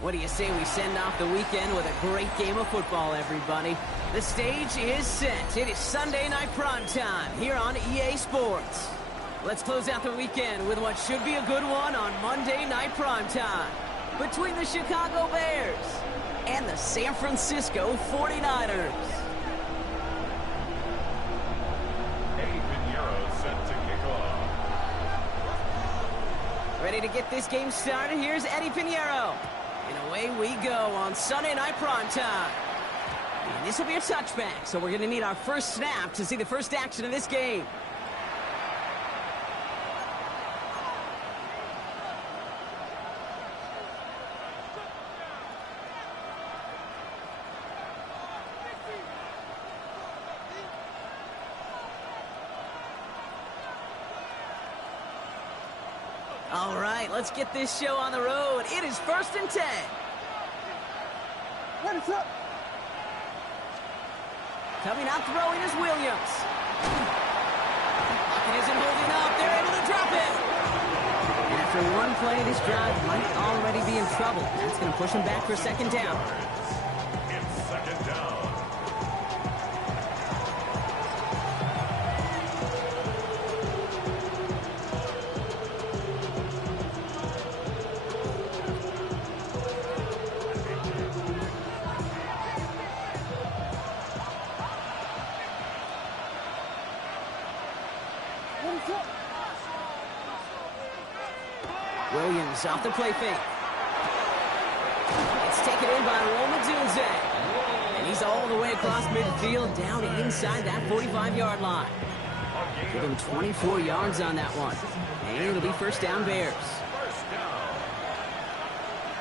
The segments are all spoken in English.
What do you say we send off the weekend with a great game of football, everybody? The stage is set. It is Sunday night primetime here on EA Sports. Let's close out the weekend with what should be a good one on Monday night primetime. Between the Chicago Bears and the San Francisco 49ers. Set to kick off. Ready to get this game started? Here's Eddie Pinheiro. And away we go on Sunday night primetime. And this will be a touchback, so we're going to need our first snap to see the first action of this game. All right, let's get this show on the road. It is 1st and 10. What is up? Coming out throwing is Williams. Pocket isn't holding up. They're able to drop it. And after one play, this drive might already be in trouble. That's going to push him back for second down. It's second down. Williams off the play fake. It's taken in by Romadunze. And he's all the way across midfield, down inside that 45-yard line. Give him 24 yards on that one. And it'll be first down Bears. First down.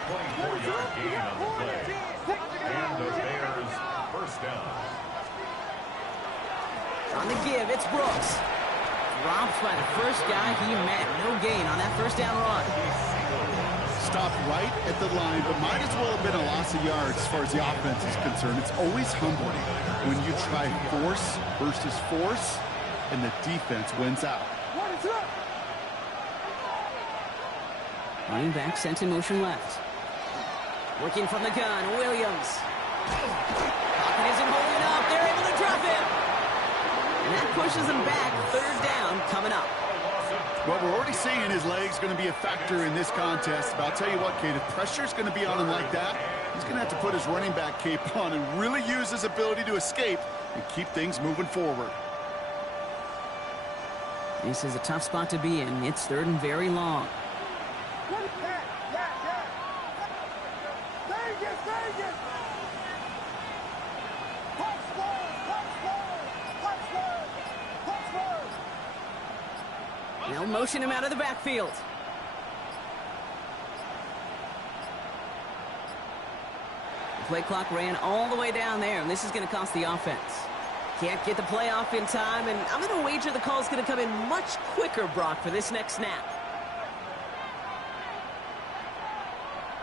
24-yard gain on the play. And the Bears first down. On the give, it's Brooks. Dropped by the first guy he met. No gain on that first down run. Stopped right at the line, but might as well have been a loss of yards as far as the offense is concerned. It's always humbling when you try force versus force, and the defense wins out. Running back sent in motion left. Working from the gun, Williams. Pocket isn't holding up. They're able to drop him. And that pushes him back. Third down coming up. Well, we're already seeing his legs going to be a factor in this contest. But I'll tell you what, Kate, if pressure's going to be on him like that, he's going to have to put his running back cape on and really use his ability to escape and keep things moving forward. This is a tough spot to be in. It's third and very long. They'll motion him out of the backfield. The play clock ran all the way down there, and this is going to cost the offense. Can't get the play off in time, and I'm going to wager the call's going to come in much quicker, Brock, for this next snap.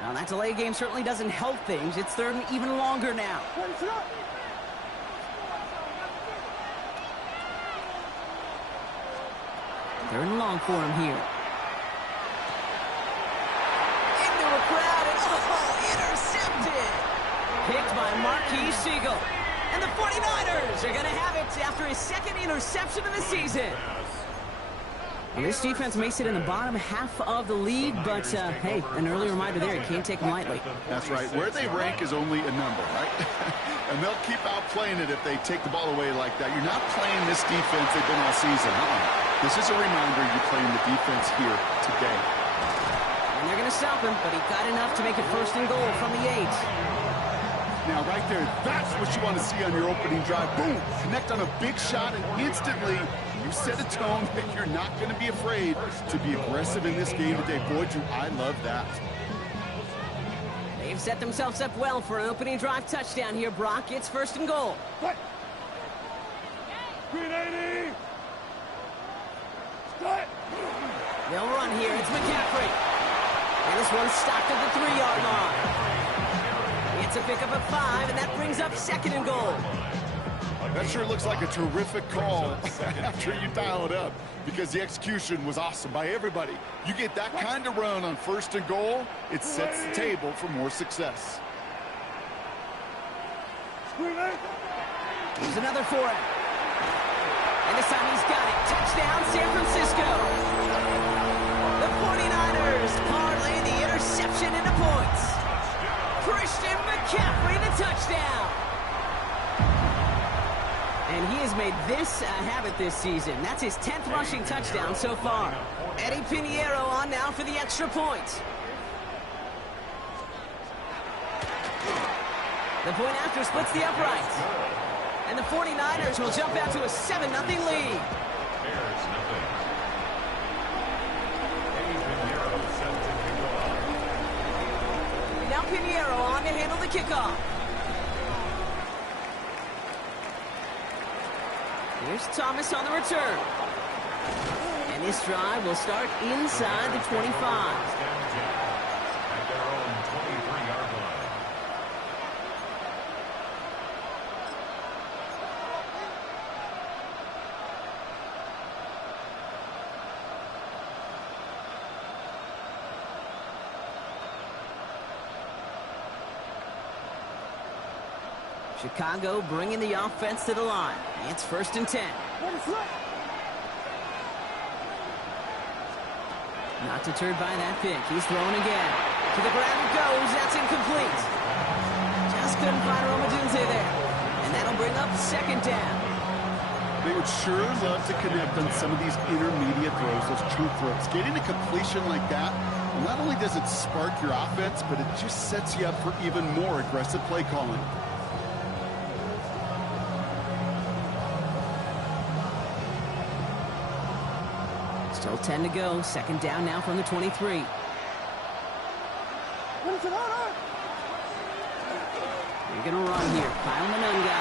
Now, that delay game certainly doesn't help things. It's third and even longer now. Third and long for him here. Into a crowd, and intercepted! Picked by Marquis Siegel. And the 49ers are going to have it after his second interception of the season. Well, this defense may sit in the bottom half of the league, but, hey, an early reminder there, you can't take them lightly. That's right. Where they rank is only a number, right? And they'll keep outplaying it if they take the ball away like that. You're not playing this defense they've been all season. This is a reminder you're playing the defense here today. And they're going to stop him, but he got enough to make it first and goal from the 8. Now, right there, that's what you want to see on your opening drive. Boom! Connect on a big shot, and instantly you set a tone that you're not going to be afraid to be aggressive in this game today. Boy, do I love that. They've They've set themselves up well for an opening drive touchdown here, Brock. It's 1st and goal. They'll run here. It's McCaffrey. And this one's stopped at the 3-yard line. It's a pickup of 5, and that brings up 2nd and goal. That sure looks like a terrific call after you dial it up, because the execution was awesome by everybody. You get that kind of run on 1st and goal, it sets the table for more success. Here's another for him. And this time he's got it. Touchdown, San Francisco. The 49ers parlay the interception into points. Christian McCaffrey, the touchdown. And he has made this a habit this season. That's his 10th rushing touchdown so far. Eddie Pinheiro on now for the extra point. The point after splits the uprights. And the 49ers will jump out to a 7-0 lead. Now Pinheiro on to handle the kickoff. Here's Thomas on the return. And this drive will start inside the 25. At their own 23-yard line. Chicago bringing the offense to the line. It's 1st and 10. Not deterred by that pick. He's thrown again. To the ground it goes. That's incomplete. Just couldn't find Romadunze there. And that'll bring up 2nd down. They would sure love to connect on some of these intermediate throws, those true throws. Getting a completion like that, not only does it spark your offense, but it just sets you up for even more aggressive play calling. Still 10 to go. 2nd down now from the 23. He's going to run here. Kyle Manunga.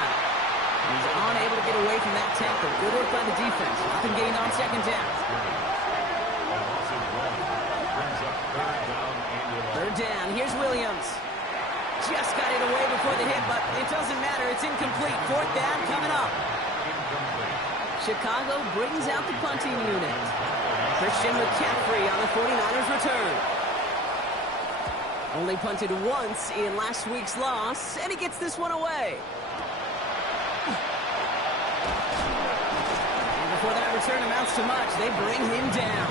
He's unable to get away from that tackle. Good work by the defense. Nothing gained on 2nd down. 3rd down. Here's Williams. Just got it away before the hit, but it doesn't matter. It's incomplete. 4th down coming up. Chicago brings out the punting unit. Christian McCaffrey on the 49ers return. Only punted once in last week's loss, and he gets this one away. And before that return amounts to much, they bring him down.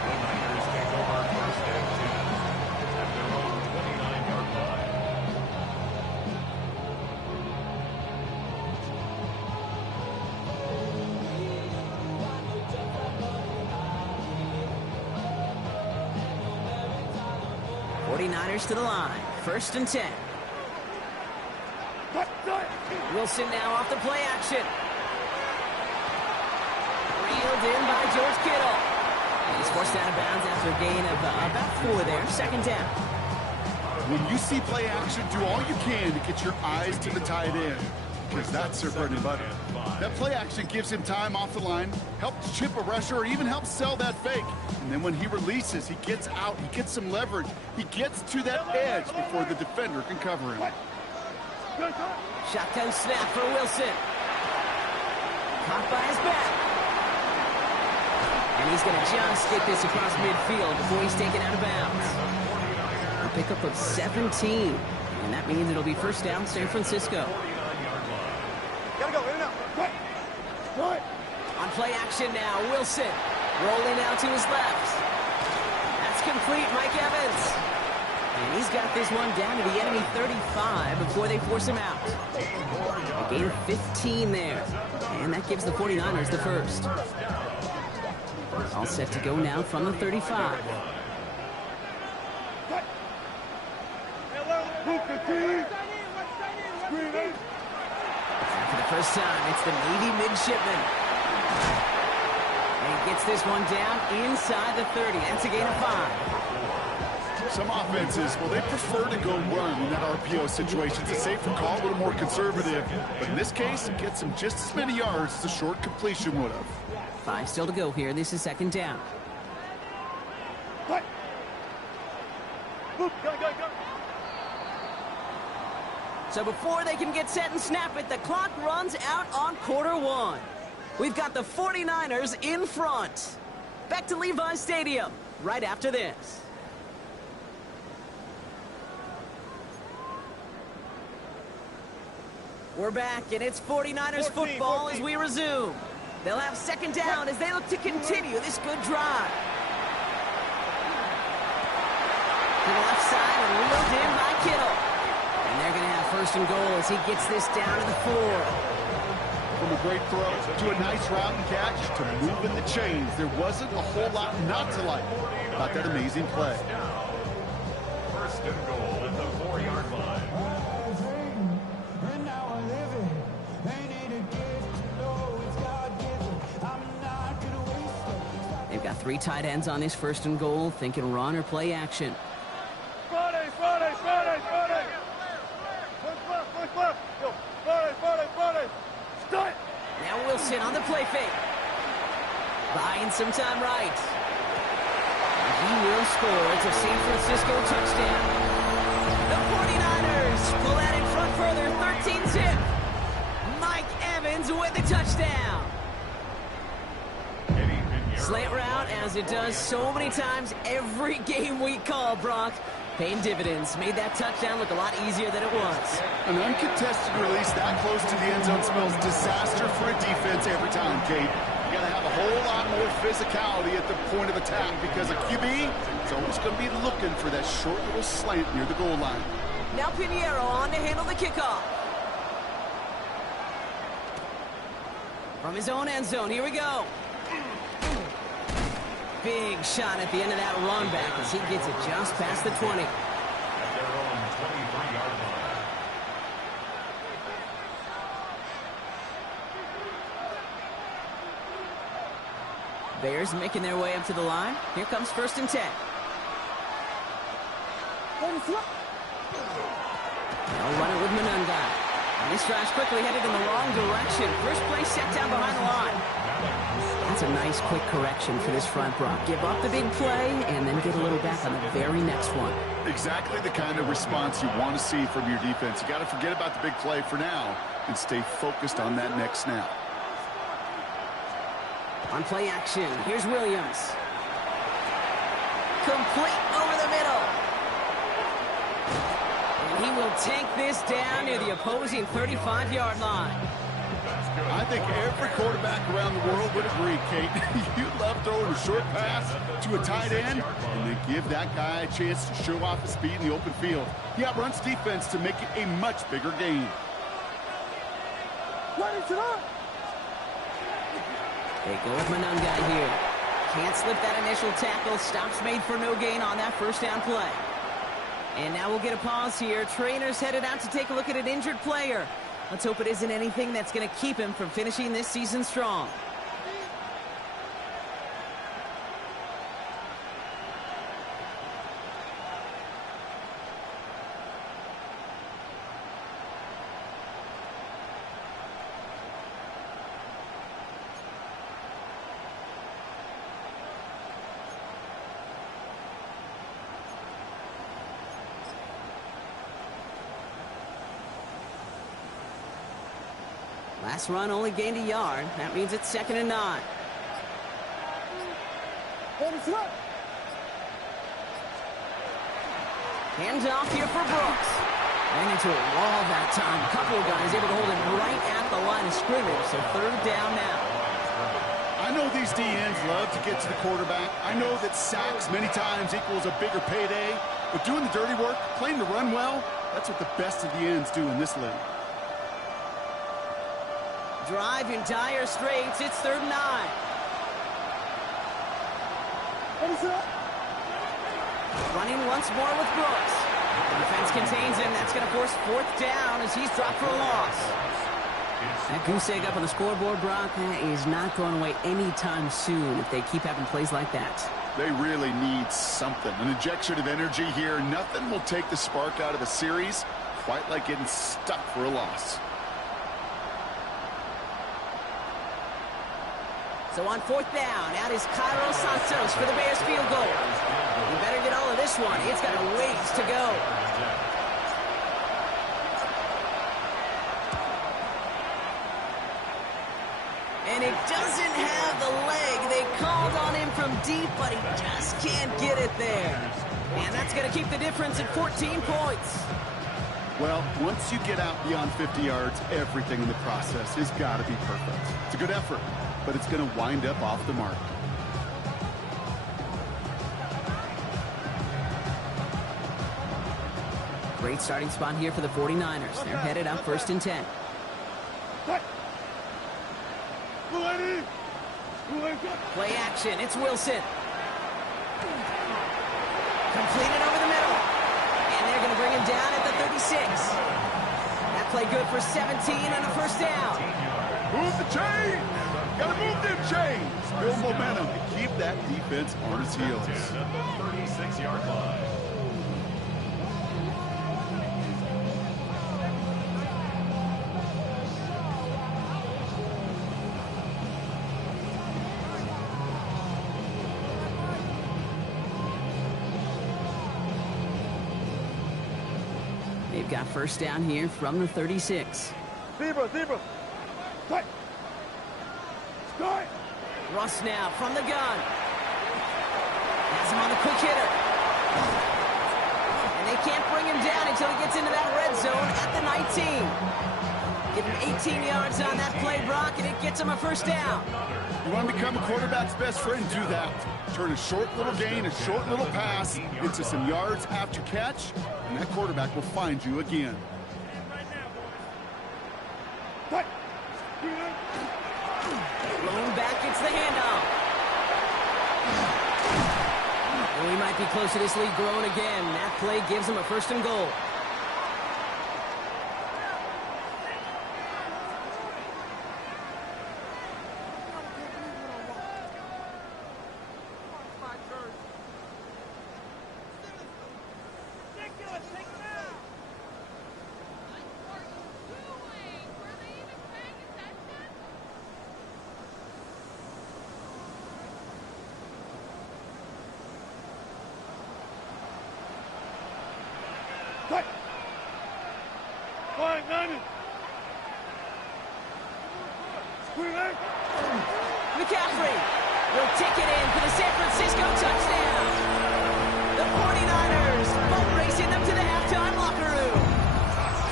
The Niners take over 1st and 10 at their own 29-yard line. 49ers to the line. 1st and 10. Wilson now off the play action. Reeled in by George Kittle. He's forced out of bounds after a gain of about 4 there. 2nd down. When you see play action, do all you can to get your eyes to the tight end, because that's their bread and butter. That play action gives him time off the line, helps chip a rusher, or even helps sell that fake. And then when he releases, he gets out, he gets some leverage. He gets to that edge before the defender can cover him. Shotgun snap for Wilson. Caught by his back. And he's going to just get this across midfield before he's taken out of bounds. A pickup of 17. And that means it'll be 1st down, San Francisco. Gotta go, in and out. Right. On play action now, Wilson. Rolling out to his left. That's complete, Mike Evans. And he's got this one down to the enemy 35 before they force him out. A gain of 15 there. And that gives the 49ers the 1st. All set to go now from the 35. For the first time, it's the Navy midshipman. And he gets this one down inside the 30. That's a gain of 5. Some offenses, well, they prefer to go run in that RPO situation. It's a safer call, a little more conservative. But in this case, it gets them just as many yards as a short completion would have. 5 still to go here. This is second down. What? Go, go, go. So before they can get set and snap it, the clock runs out on quarter one. We've got the 49ers in front. Back to Levi's Stadium right after this. We're back, and it's 49ers football as we resume. They'll have second down as they look to continue this good drive. To the left side and reeled in by Kittle. And they're going to have first and goal as he gets this down to the 4. From a great throw to a nice route and catch to moving the chains. There wasn't a whole lot not to like about that amazing play. First and goal at the 4-yard line. They've got 3 tight ends on this first and goal, thinking run or play action. Friday. Start. Now Wilson on the play fake. Buying some time right. He will score. It's a San Francisco touchdown. The 49ers pull out in front further, 13-zip. Mike Evans with the touchdown. Slant route, as it does so many times every game we call, Brock. Paying dividends. Made that touchdown look a lot easier than it was. An uncontested release that close to the end zone spells disaster for a defense every time, Kate. You got to have a whole lot more physicality at the point of attack because a QB is always going to be looking for that short little slant near the goal line. Now Pinheiro on to handle the kickoff. From his own end zone, here we go. Big shot at the end of that run back as he gets it just past the 20. At their own 23-yard line. Bears making their way up to the line. Here comes first and 10. They'll run it with Monunga. And this drive's quickly headed in the wrong direction. First play set down behind the line. That's a nice quick correction for this front, Brock. Give up the big play and then get a little back on the very next one. Exactly the kind of response you want to see from your defense. You got to forget about the big play for now and stay focused on that next snap. On play action, here's Williams. Complete over the middle. And he will take this down near the opposing 35-yard line. I think every quarterback around the world would agree, Kate. You love throwing a short pass to a tight end and then give that guy a chance to show off his speed in the open field. He outruns defense to make it a much bigger gain. They go with Monunga here. Can't slip that initial tackle. Stops made for no gain on that first down play. And now we'll get a pause here. Trainers headed out to take a look at an injured player. Let's hope it isn't anything that's going to keep him from finishing this season strong. Last run only gained a yard. That means it's 2nd and 9. Hands off here for Brooks. Ran into a wall that time. A couple of guys able to hold him right at the line of scrimmage. So 3rd down now. I know these DNs love to get to the quarterback. I know that sacks many times equals a bigger payday. But doing the dirty work, playing the run well, that's what the best of the ends do in this league. Drive in dire straits. It's 3rd and 9. Running once more with Brooks. The defense contains him. That's going to force 4th down as he's dropped for a loss. That goose egg up on the scoreboard, Brock, is not going away anytime soon if they keep having plays like that. They really need something. An injection of energy here. Nothing will take the spark out of a series quite like getting stuck for a loss. So on 4th down, out is Cairo Santos for the Bears field goal. You better get all of this one. It's got a ways to go. And it doesn't have the leg. They called on him from deep, but he just can't get it there. And that's going to keep the difference at 14 points. Well, once you get out beyond 50 yards, everything in the process has got to be perfect. It's a good effort, but it's going to wind up off the mark. Great starting spot here for the 49ers. They're headed up 1st and 10. Play action. It's Wilson. Completed over the middle. And they're going to bring him down at the 36. That play good for 17 and a 1st down. Move the chains. Got to move them chains. Build momentum to keep that defense on its heels. At the 36-yard line. They've got 1st down here from the 36. Zebra. Fight. Start. Russ now from the gun. Has him on the quick hitter. And they can't bring him down until he gets into that red zone at the 19. Give him 18 yards on that play, Brock, and it gets him a 1st down. You want to become a quarterback's best friend? Do that. Turn a short little gain, a short little pass into some yards after catch, and that quarterback will find you again. Blown back, gets the handoff. And we might be close to this lead growing again. That play gives him a 1st and goal. McCaffrey will tick it in for the San Francisco touchdown. The 49ers boat racing up to the halftime locker room.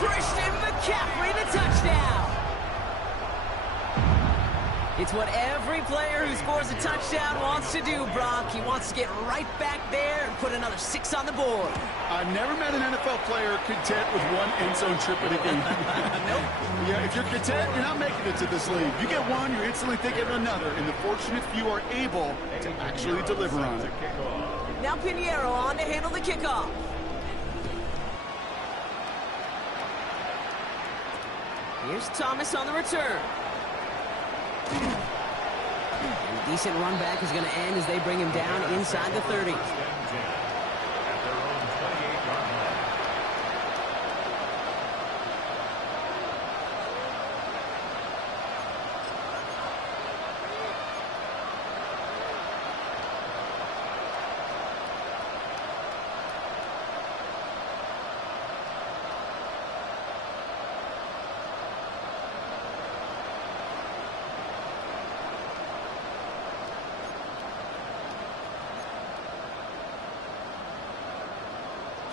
Christian McCaffrey, the touchdown. It's what every player who scores a touchdown wants to do, Brock. He wants to get right back there and put another 6 on the board. I've never met an NFL player content with one end zone trip in a game. Nope. Yeah, if you're content, you're not making it to this league. You get one, you're instantly thinking of another, and the fortunate few are able to actually deliver on it. Now Pinheiro on to handle the kickoff. Here's Thomas on the return. And a decent run back is going to end as they bring him down inside the 30.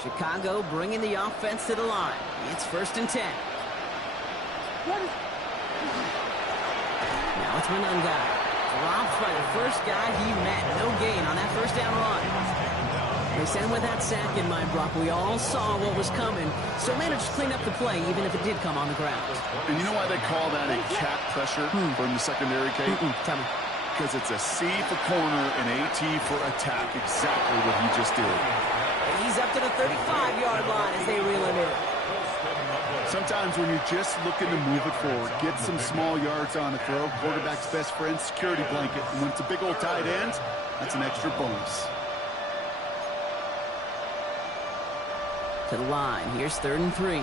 Chicago bringing the offense to the line. It's 1st and 10. Now it's Manunga. Dropped by the first guy he met. No gain on that 1st down run. They sent him with that sack in mind, Brock. We all saw what was coming, so managed to clean up the play, even if it did come on the ground. And you know why they call that a cat pressure from the secondary, Kate? Tell me. Because it's a C for corner and AT for attack. Exactly what he just did. He's up to the 35-yard line as they reel him in. Sometimes when you're just looking to move it forward, get some small yards on the throw, quarterback's best friend, security blanket. And when it's a big old tight end, that's an extra bonus. To the line. Here's 3rd and 3.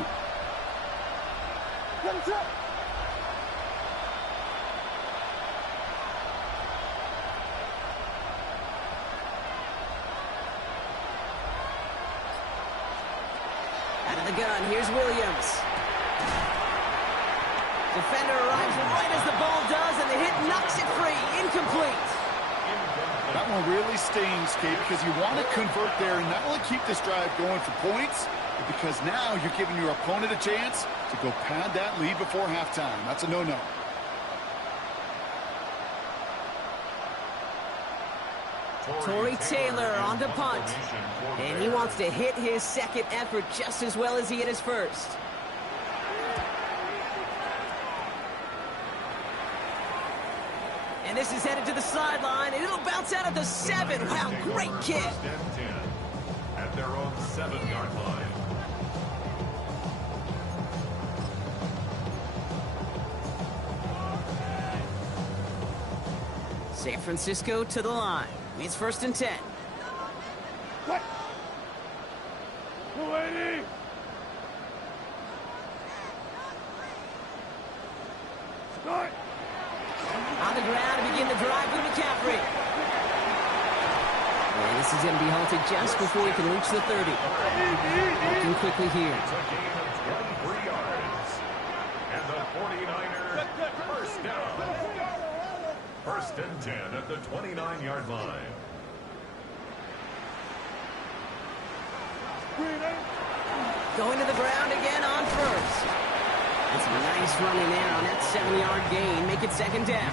Out of the gun. Here's Williams. Defender arrives right as the ball does, and the hit knocks it free. Incomplete. That one really stings, Kate, because you want to convert there and not only keep this drive going for points, but because now you're giving your opponent a chance to go pad that lead before halftime. That's a no-no. Torrey Taylor on to punt. And he wants to hit his second effort just as well as he hit his first. And this is headed to the sideline, and it'll bounce out at the 7. Wow, great kick. At their own 7-yard line. San Francisco to the line. It's 1st and 10. What? 280. Start. On the ground to begin the drive with McCaffrey. And this is going to be halted just before he can reach the 30. Working quickly here. It's a gain of 23 yards. And the 49ers first down. 1st and 10 at the 29-yard line. Going to the ground again on 1st. It's a nice running there on that 7-yard gain. Make it 2nd down.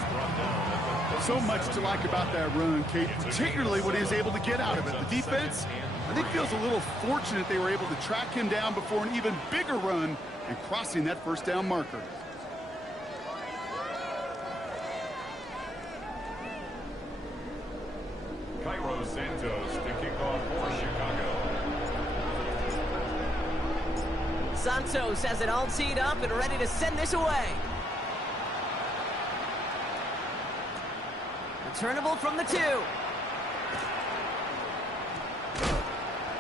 So much to like about that run, Kate, particularly what he was able to get out of it. The defense, I think, feels a little fortunate they were able to track him down before an even bigger run and crossing that 1st down marker. Cairo Santos to kick off for Chicago. Santos has it all teed up and ready to send this away. Returnable from the 2.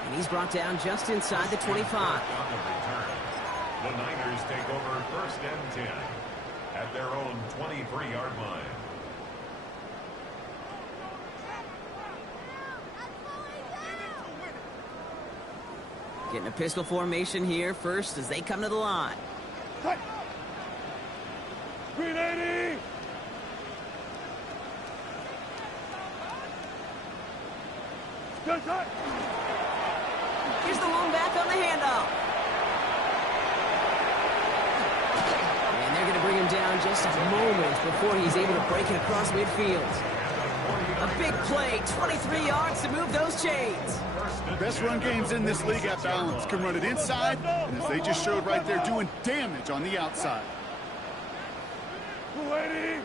And he's brought down just inside the 25. On the return, the Niners take over 1st and 10 at their own 23-yard line. Getting a pistol formation here first as they come to the line. Cut. 380. Good cut. Here's the lone back on the handoff. And they're going to bring him down just a moment before he's able to break it across midfield. A big play, 23 yards to move those chains. Best run games in this league at balance. Can run it inside, and as they just showed right there, doing damage on the outside. 280.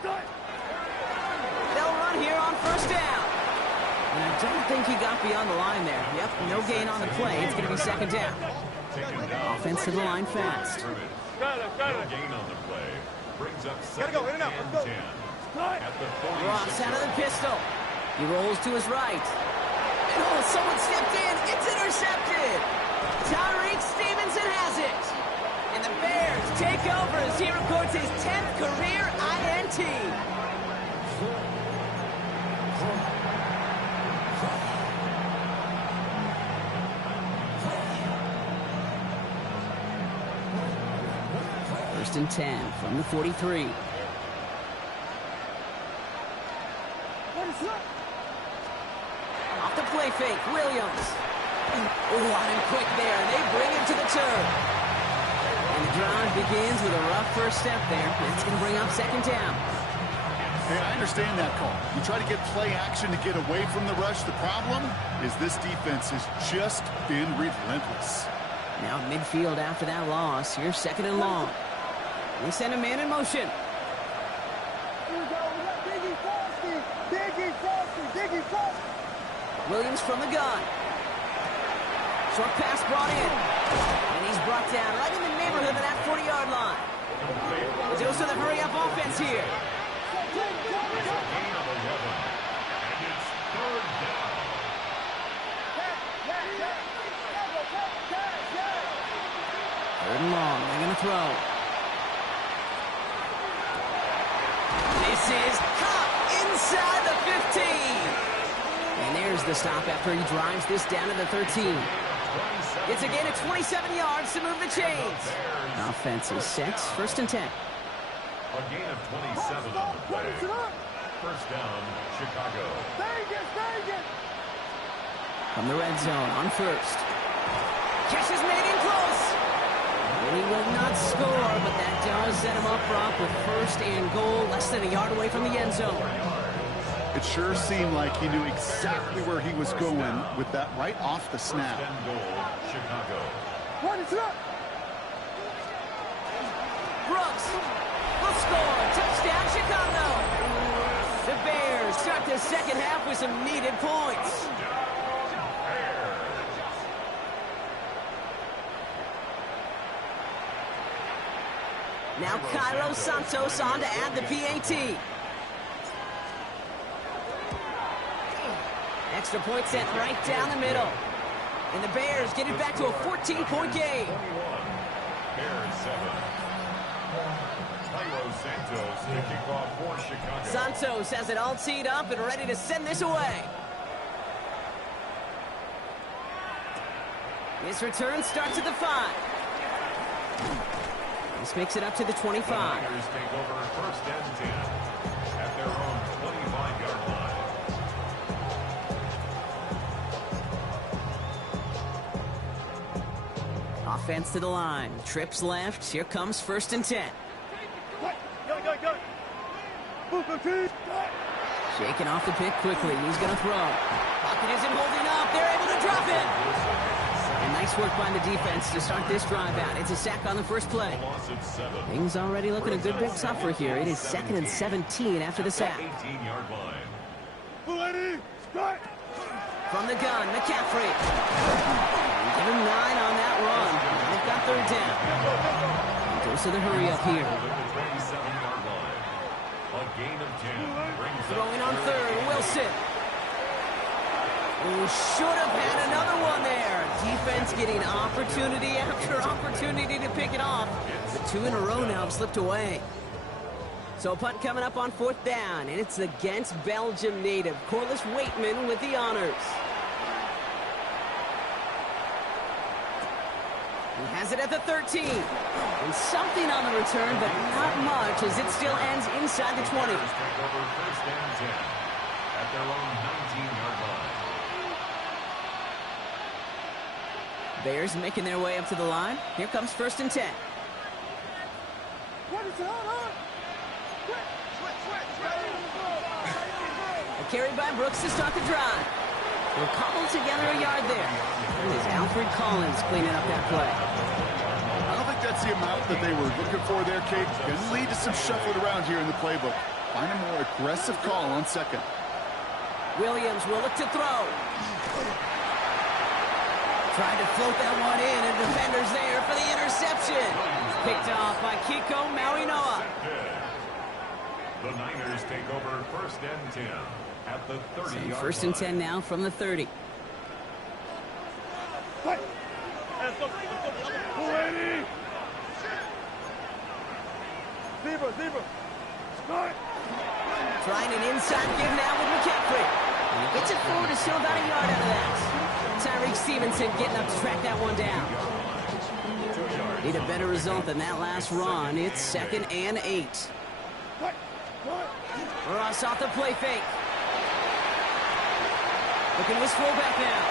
Start. They'll run here on 1st down. And I don't think he got beyond the line there. Yep, no gain on the play. It's going to be 2nd down. Offense to the line fast. No gain on the play. Brings up 2nd Gotta go, in and out. and Let's go. 10. Start. At the 46. Ross out of the pistol. He rolls to his right. And oh, someone stepped in. It's intercepted. Tyreek Stevenson has it. And the Bears take over as he records his 10th career INT. First and 10 from the 43. Off the play fake, Williams. Oh, on him quick there. They bring him to the turf. And the drive begins with a rough first step there. That's going to bring up 2nd down. Hey, I understand that call. You try to get play action to get away from the rush. The problem is this defense has just been relentless. Now midfield after that loss. Here's 2nd and long. They send a man in motion. Here we go. We got Diggy Frosty. Diggy Frosty. Diggy Frosty. Williams from the gun. Short pass brought in. And he's brought down right in the neighborhood of that 40-yard line. The dose of the hurry-up offense here. Third and long. They're going to throw. This is caught inside the 15. And there's the stop after he drives this down to the 13. It's a gain of 27 yards to move the chains. Offense is set. First and 10. A gain of 27 on the play. First down, Chicago. From the red zone on first. Catch is made in close. And he will not score, but that does set him up, Brock, with first and goal, less than a yard away from the end zone. It sure seemed like he knew exactly where he was going with that right off the snap. First and goal, Chicago. Brooks will score. Touchdown, Chicago. The Bears start the second half with some needed points. Now Cairo Santos on to add the PAT. Extra point sent right down the middle. And the Bears get it back to a 14-point game. Bears 7. Cairo Santos to kick off for Chicago. Santos has it all teed up and ready to send this away. This return starts at the 5. This makes it up to the 25. The Niners take over first and 10 at their own 25-yard line. Offense to the line. Trips left. Here comes first and 10. Shaking off the pick quickly. He's going to throw. Pocket isn't holding up. They're able to drop it. And nice work by the defense to start this drive out. It's a sack on the first play. Things already looking a good bit tougher here. It is 2nd and 17 after the sack. 18-yard line. From the gun, McCaffrey. Give him 9 on that run. They've got third down. Goes to the hurry up here. A gain of 10. Throwing on third, Wilson. Who should have had another one there. Defense getting opportunity after opportunity to pick it off. The 2 in a row now have slipped away. So a punt coming up on 4th down, and it's against Belgium native Corliss Waitman with the honors. He has it at the 13. And something on the return, but not much, as it still ends inside the 20. Take over first and 10 at their own 19-yard line. Bears making their way up to the line. Here comes first and 10. A carry by Brooks to start the drive. We'll cobble together a yard there. And it's Alfred Collins cleaning up that play. I don't think that's the amount that they were looking for there, Kate. Going to lead to some shuffling around here in the playbook. Find a more aggressive call on second. Williams will look to throw. Tried to float that one in, and defenders there for the interception. Picked off by Kiko Mauinoa. The Niners take over first and 10 at the 30-yard line. First and 10 now from the 30. Trying an inside give now with McCaffrey. And he gets it forward to still about a yard out of that. Tyreek Stevenson getting up to track that one down. Need a better result than that last run. It's 2nd and 8. Ross off the play fake. Looking to his fullback now.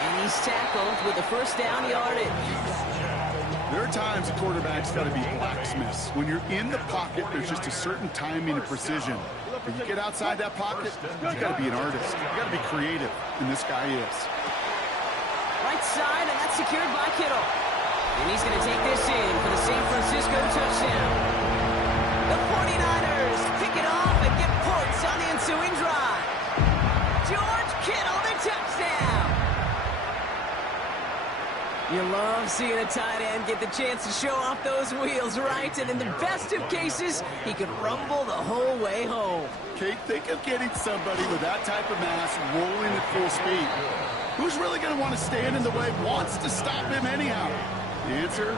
And he's tackled with the first down yardage. There are times a quarterback's got to be blacksmiths. When you're in the pocket, there's just a certain timing and precision. When you get outside that pocket, you got to be an artist. You got to be creative, and this guy is. Right side, and that's secured by Kittle. And he's going to take this in for the San Francisco touchdown. The 49ers pick it off and get points on the ensuing drive. George Kittle, the touchdown. You love seeing a tight end get the chance to show off those wheels, right? And in the best of cases, he could rumble the whole way home. Kate, think of getting somebody with that type of mass rolling at full speed. Who's really going to want to stand in the way, wants to stop him anyhow? The answer,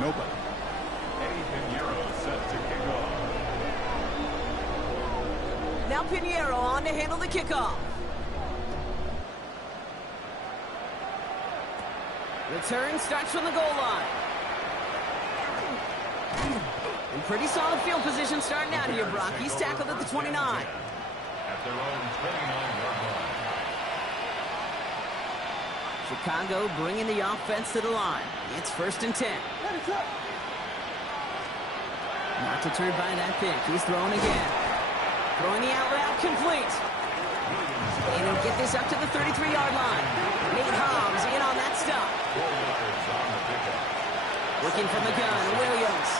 nobody. Eddie Pinheiro set to kick off. Now Pinheiro on to handle the kickoff. Return starts from the goal line. And pretty solid field position starting out here, Brock. He's tackled at the 29. At their own 29-yard line. Chicago bringing the offense to the line. It's 1st and 10. Not deterred by that pick. He's throwing again. Throwing the out route complete. And he'll get this up to the 33-yard line. Nate Hobbs in on that stop. Working from the gun, Williams.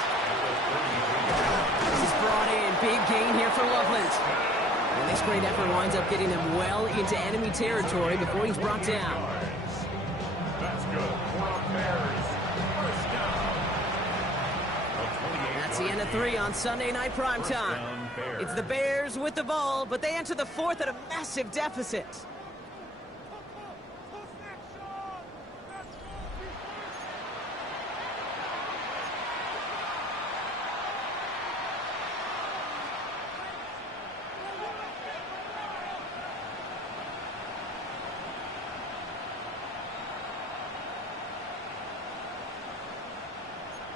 This is brought in. Big gain here for Loveland. And this great effort winds up getting him well into enemy territory before he's brought down. That's good. That's the end of 3 on Sunday Night Primetime. It's the Bears with the ball, but they enter the 4th at a massive deficit.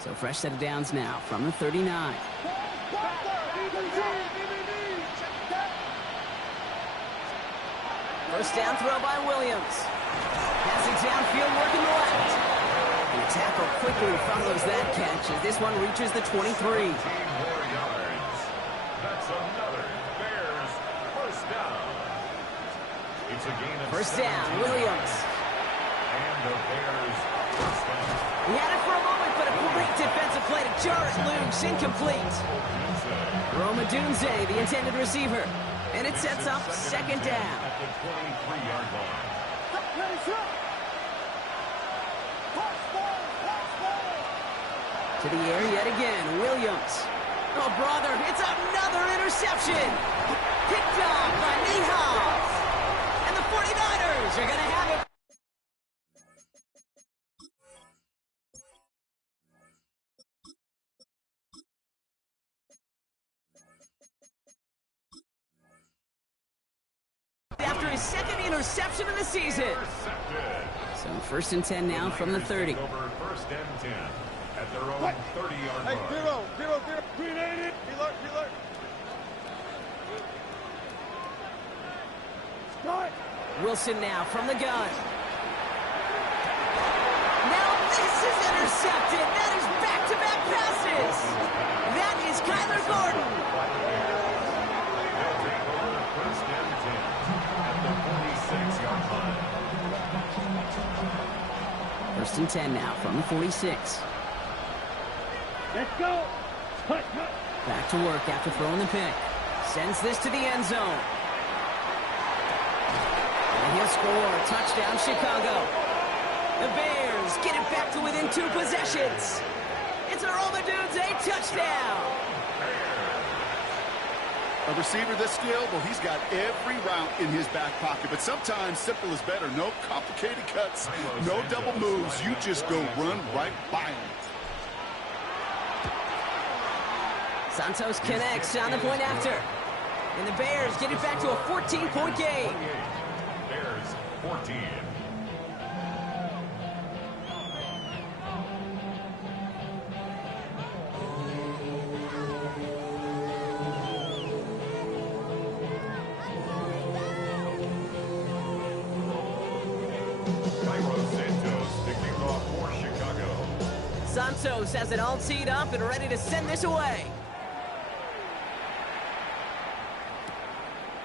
So fresh set of downs now from the 39. First down throw by Williams. Passing downfield, working the left. And the tackle quickly follows that catch as this one reaches the 23. That's another Bears first down. It's a gain of First down, Williams. And the Bears first down. He had it for a moment, but a great defensive play to jar it loose. Incomplete. Roma Dunze, the intended receiver. And it sets up 2nd down. At the 23-yard line. To the air yet again, Williams. Oh, brother, it's another interception. Picked off by Nate Hobbs. And the 49ers are going to have it. After his 2nd interception of the season. So 1st and 10 now from the 30. Over 1st and 10 at their own 30-yard line. Hey, 0. Grenade. Reload. Start. Wilson now from the gun. Now this is intercepted. That is back-to-back passes. That is Kyler Gordon. They'll take over 1st and 10 at the 46-yard line. 1st and 10 now from the 46. Let's go. Back to work after throwing the pick. Sends this to the end zone. And he'll score. Touchdown, Chicago. The Bears get it back to within 2 possessions. It's a Roma Dunze touchdown. A receiver this skilled, well, he's got every route in his back pocket. But sometimes simple is better. No complicated cuts, no double moves. You just go run right by him. Santos connects on the point after. And the Bears get it back to a 14-point game. Bears 14. Santos has it all teed up and ready to send this away.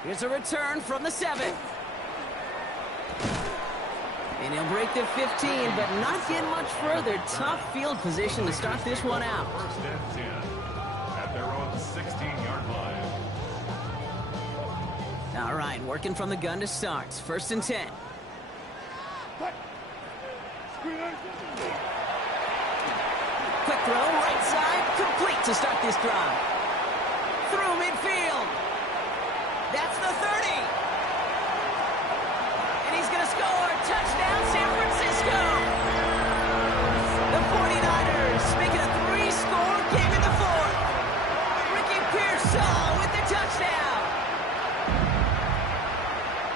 Here's a return from the 7. And he'll break the 15, but not get much further. Tough field position to start this one out. 1st and 10 at their own 16-yard line. All right, working from the gun to start. 1st and 10. Quick throw, right side, complete to start this drive. Through midfield. That's the 30. And he's going to score. Touchdown, San Francisco. The 49ers making a 3-score game in the fourth. Ricky Pearsall with the touchdown.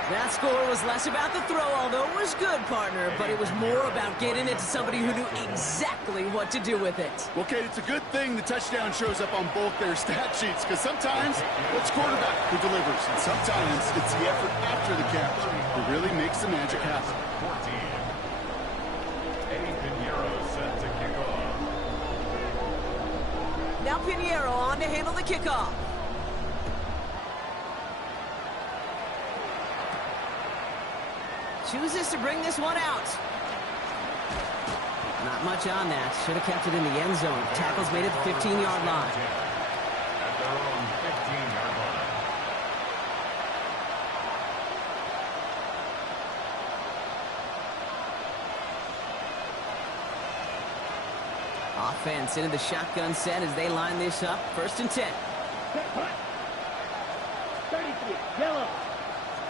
That score was less about the throw, although it was good, partner, but it was more about getting it to somebody who knew exactly what to do with it. Well, Kate, it's a good thing the touchdown shows up on both their stat sheets, because sometimes it's quarterback who delivers, and sometimes it's the effort after the catch that really makes the magic happen. 14. Eddie Pinheiro set to kick off. Now Pinheiro on to handle the kickoff. Chooses to bring this one out. Not much on that. Should have kept it in the end zone. Tackles made it the 15-yard line. At their own 15-yard line. Offense into the shotgun set as they line this up. 1st and 10. 33, yellow.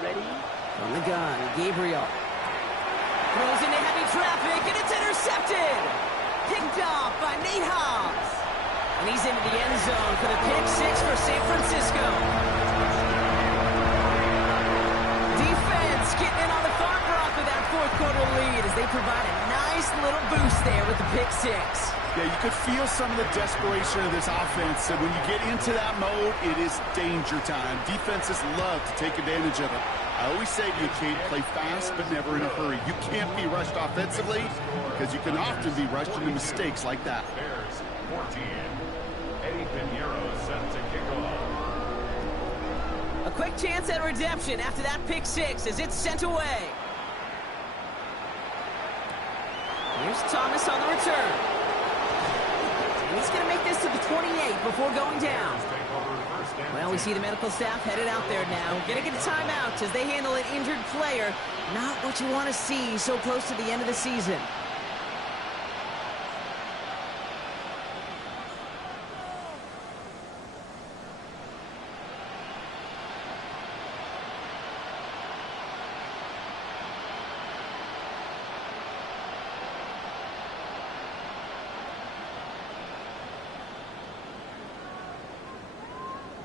Ready? From the gun, Gabriel. Throws into heavy traffic, and it's intercepted. Picked off by Nate Hobbs. And he's into the end zone for the pick 6 for San Francisco. Defense getting in on the far drop of that 4th quarter lead as they provide a nice little boost there with the pick 6. Yeah, you could feel some of the desperation of this offense. And when you get into that mode, it is danger time. Defenses love to take advantage of it. I always say to you, Kate, play fast but never in a hurry. You can't be rushed offensively because you can often be rushed into mistakes like that. Bears 14. Eddie Pinheiro set to kick off. A quick chance at redemption after that pick 6 as it's sent away. Here's Thomas on the return. And he's going to make this to the 28 before going down. Well, we see the medical staff headed out there now. Going to get a timeout as they handle an injured player. Not what you want to see so close to the end of the season.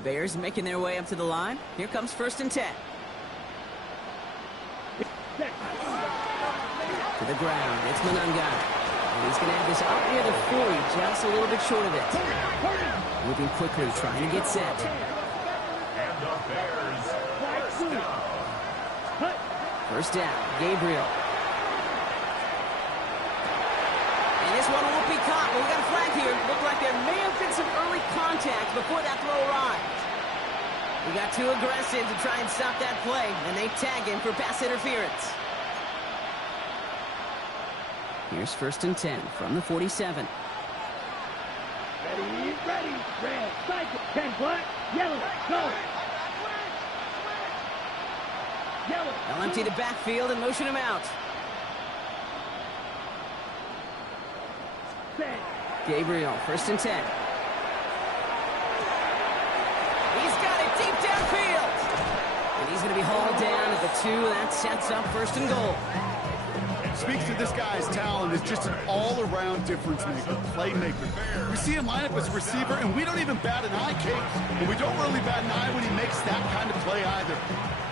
Bears making their way up to the line. Here comes 1st and 10. To the ground. It's Manunga. And he's going to have this up near the 40, just a little bit short of it. Moving quickly, trying to get set. And the Bears First down, Gabriel. And this one won't be caught, but we got a flag here. Looked like there may have been some early contact before that throw arrived. He got too aggressive to try and stop that play, and they tag him for pass interference. Here's 1st and 10 from the 47. Ready, red, cycle, 10 black, yellow, go. Yellow. They'll empty the backfield and motion him out. Set. Gabriel, 1st and 10. He's got it deep downfield. And he's going to be hauled down at the 2. That sets up 1st and goal. Speaks to this guy's talent as just an all-around difference maker, playmaker. We see him line up as a receiver, and we don't even bat an eye, Kate. But we don't really bat an eye when he makes that kind of play either.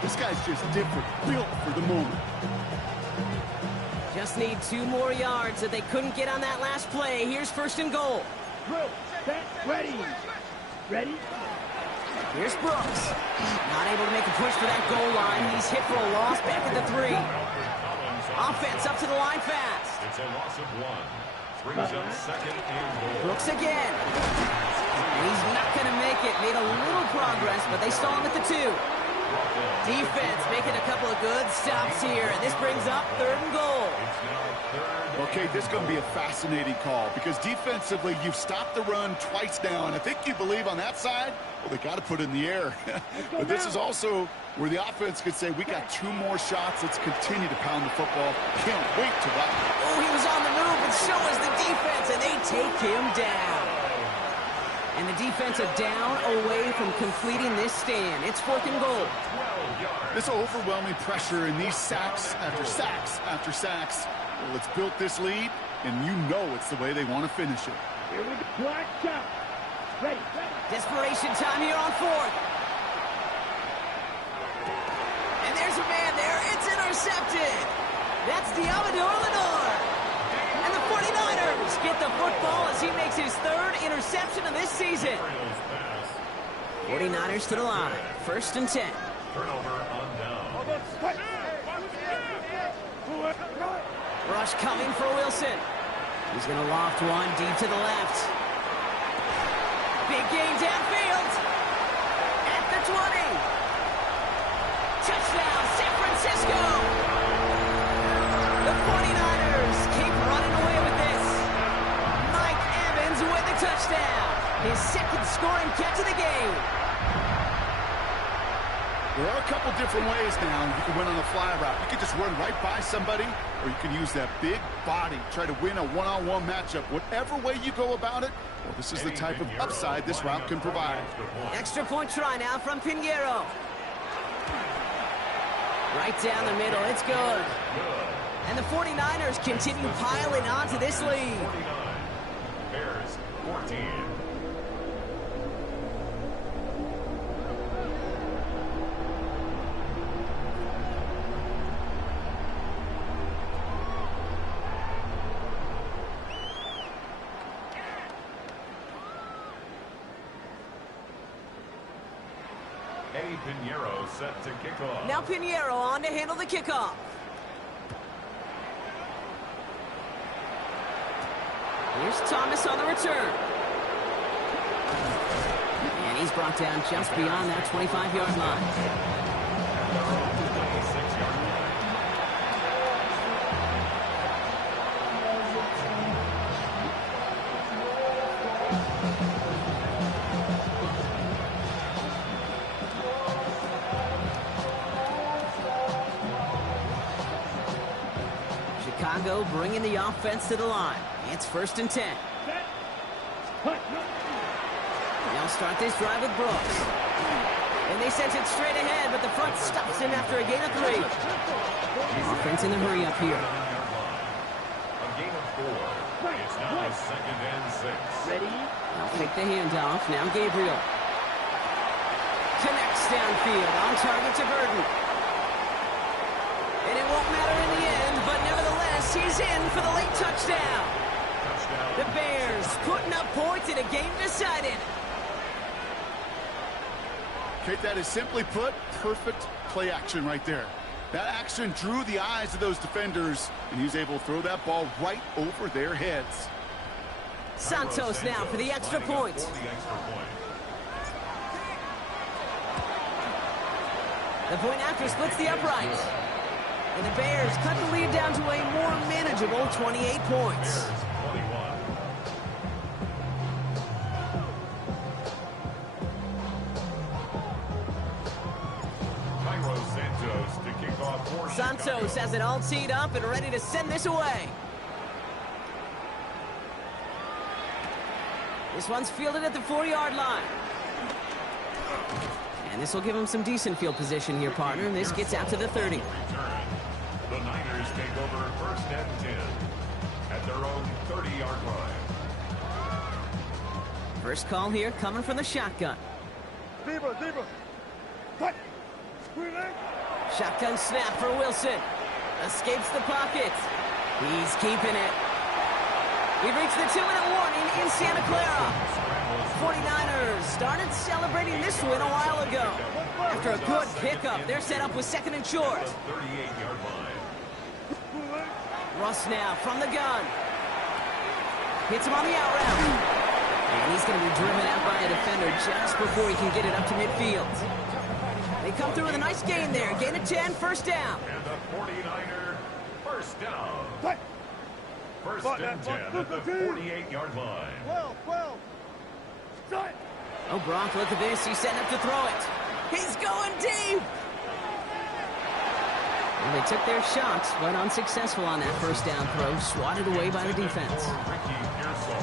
This guy's just different, built for the moment. Just need 2 more yards that they couldn't get on that last play. Here's 1st and goal. Drill, set, ready. Ready? Here's Brooks. Not able to make a push for that goal line. He's hit for a loss back at the 3. Offense up to the line fast. It's a loss of 1. Brings up 2nd and goal. Brooks again. And he's not going to make it. Made a little progress, but they stall him at the 2. Defense making a couple of good stops here, and this brings up 3rd and goal. Okay, this is going to be a fascinating call because defensively, you've stopped the run twice now, and I think you believe on that side, well, they got to put it in the air. But this is also where the offense could say, we got 2 more shots. Let's continue to pound the football. Can't wait to watch. Oh, he was on the move, but so was the defense, and they take him down. And the defense a down away from completing this stand. It's 4th and goal. This overwhelming pressure in these sacks after sacks after sacks. Well, it's built this lead, and you know it's the way they want to finish it. Here we go. Black shot. Ready. Desperation time here on 4th. And there's a man there. It's intercepted. That's Diamador Lenore. And the 49ers get the football as he makes his 3rd interception of this season. 49ers to the line. 1st and 10. Turnover on down. Rush coming for Wilson. He's going to loft one deep to the left. Big gain downfield. At the 20. Touchdown, San Francisco. The 49ers keep running away with this. Mike Evans with the touchdown. His 2nd scoring catch of the game. There are a couple different ways now. You can win on the fly route. You can just run right by somebody, or you can use that big body, try to win a one-on-one matchup. Whatever way you go about it, well, this is the type of upside this route can provide. Extra point try now from Pinheiro. Right down the middle. It's good. And the 49ers continue piling onto this lead. 49. Bears 14. Eddie Pinheiro set to kick off. Now Pinheiro on to handle the kickoff. Here's Thomas on the return. And he's brought down just beyond that 25-yard line. 26-yard line. Chicago bringing the offense to the line. It's 1st and 10. They'll start this drive with Brooks. And they sent it straight ahead, but the front stops him after a gain of 3. Offense in the hurry up here. A gain of 4. It's now 2nd and 6. Ready? They'll take the handoff. Now Gabriel. Connects downfield. On target to Burton. And it won't matter in the end, but nevertheless, he's in for the late touchdown. The Bears putting up points in a game decided. Okay, that is simply put, perfect play action right there. That action drew the eyes of those defenders, and he was able to throw that ball right over their heads. Santos now for the extra point. The point after splits the upright. And the Bears cut the lead down to a more manageable 28 points. Santos has it all teed up and ready to send this away. This one's fielded at the 4-yard line. And this will give him some decent field position here, partner. And this gets out to the 30. The Niners take over 1st and 10 at their own 30-yard line. First call here coming from the shotgun. Deeper. Cut. Shotgun snap for Wilson. Escapes the pocket. He's keeping it. We reached the 2-minute warning in Santa Clara. 49ers started celebrating this win a while ago. After a good pickup, they're set up with 2nd and short. 38-yard line. Russ now from the gun. Hits him on the out route. And he's going to be driven out by a defender just before he can get it up to midfield. They come through with a nice gain there. Gain of 10, first down. And the 49er, first down. Fight. First and 10 at the 48-yard line. 12. Strike. Oh, Gronk, look at this. He's setting up to throw it. He's going deep. Well, they took their shots, but unsuccessful on that first down throw. Swatted away by the defense.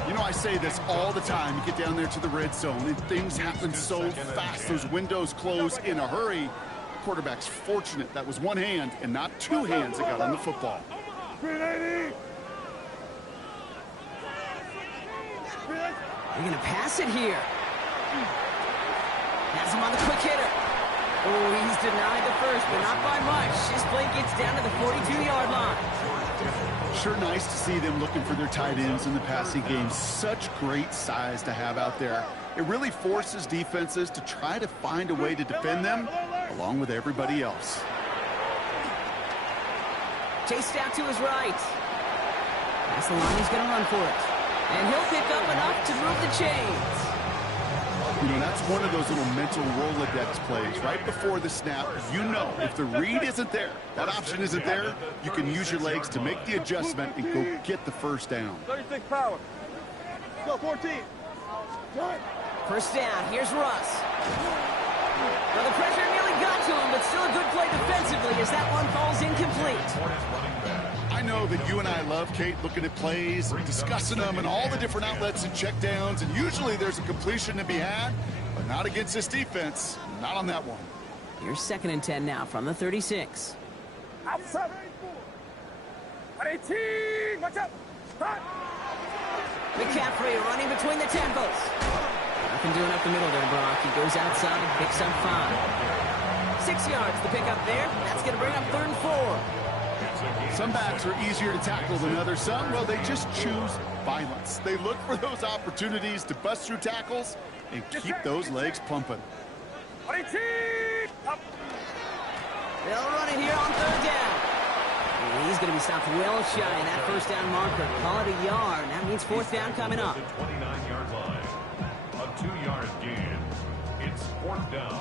You know, I say this all the time. You get down there to the red zone, and things happen so fast. Those windows close in a hurry. Quarterback's fortunate that was one hand and not two hands that got on the football. 380. They're going to pass it here. Has him on the quick hitter. Oh, he's denied the first, but not by much. His play gets down to the 42-yard line. Sure nice to see them looking for their tight ends in the passing game. Such great size to have out there. It really forces defenses to try to find a way to defend them along with everybody else. Chased out to his right. That's the line, he's going to run for it. And he'll pick up enough to move the chains. You know, that's one of those little mental Rolodex plays. Right before the snap, you know if the read isn't there, that option isn't there, you can use your legs to make the adjustment and go get the first down. 36 power. Go 14. First down, here's Russ. Well, the pressure nearly got to him, but still a good play defensively as that one falls incomplete. I know that you and I love, Kate, looking at plays, discussing them, and all the different outlets and checkdowns, and usually there's a completion to be had, but not against this defense, not on that one. Here's second and 10 now from the 36. Outside. 18. Watch out. Start. McCaffrey running between the tackles. Nothing doing up the middle there, Brock. He goes outside, picks up 5. 6 yards to pick up there. That's going to bring up 3rd and 4. Some backs are easier to tackle than others. Some, well, they just choose violence. They look for those opportunities to bust through tackles and keep those legs pumping. 18. Up. They'll run it here on 3rd down. And he's going to be stopped well shy of that first down marker. Call it a yard. That means 4th down coming up. The 29-yard line. A 2-yard gain. It's 4th down.